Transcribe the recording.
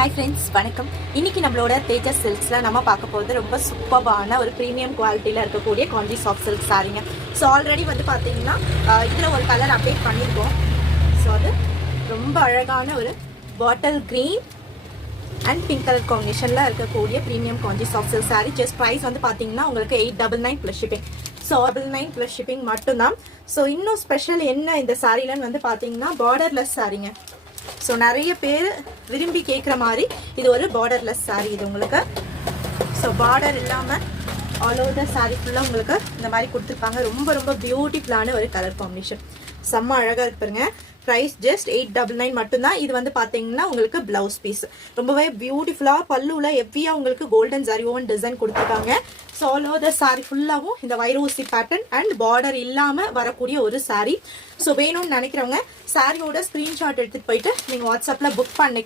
Hi friends, வணக்கம். இன்னைக்கு நம்மளோட தேஜஸ் சில்க்ஸ்ல நம்ம பார்க்க போறது ரொம்ப சூப்பரான ஒரு பிரீமியம் குவாலிட்டில இருக்கக்கூடிய காஞ்சி சாஃப்ட் சில்க் சாரீங்க. ஸோ ஆல்ரெடி வந்து பார்த்தீங்கன்னா இதில் ஒரு கலர் அப்டேட் பண்ணியிருக்கோம். ஸோ அது ரொம்ப அழகான ஒரு bottle green and pink colour காம்பினேஷனில் இருக்கக்கூடிய premium Kanchi soft silk sari. Just price வந்து பார்த்தீங்கன்னா உங்களுக்கு 899 plus shipping. So 899 plus shipping மட்டும்தான். ஸோ இன்னும் ஸ்பெஷல் என்ன இந்த சாரீலன்னு வந்து பார்த்தீங்கன்னா பார்டர்லெஸ் சாரீங்க. ஸோ நிறைய பேர் விரும்பி கேட்குற மாதிரி இது ஒரு பார்டர்லெஸ் சாரீ. இது உங்களுக்கு ஸோ பார்டர் இல்லாமல் ஆல் ஓவர் த சாரீ ஃபுல்லாக உங்களுக்கு இந்த மாதிரி கொடுத்துருப்பாங்க. ரொம்ப ரொம்ப பியூட்டிஃபுல்லான ஒரு கலர் காம்பினேஷன், செம்ம அழகாக இருக்கு பாருங்க. ப்ரைஸ் ஜஸ்ட் 899 மட்டும்தான். இது வந்து பார்த்தீங்கன்னா உங்களுக்கு பிளவுஸ் பீஸ் ரொம்பவே பியூட்டிஃபுல்லாக பல்லுவில் ஹெவியாக உங்களுக்கு கோல்டன் ஜரி ஓவன் டிசைன் கொடுத்துருக்காங்க. So all over the sari ஃபுல்லாகவும் இந்த வைரோசி பேட்டர்ன் அண்ட் பார்டர் இல்லாமல் வரக்கூடிய ஒரு சாரீ. ஸோ வேணும்னு நினைக்கிறவங்க சாரியோட ஸ்க்ரீன்ஷாட் எடுத்துகிட்டு போயிட்டு நீங்கள் வாட்ஸ்அப்பில் புக் பண்ணி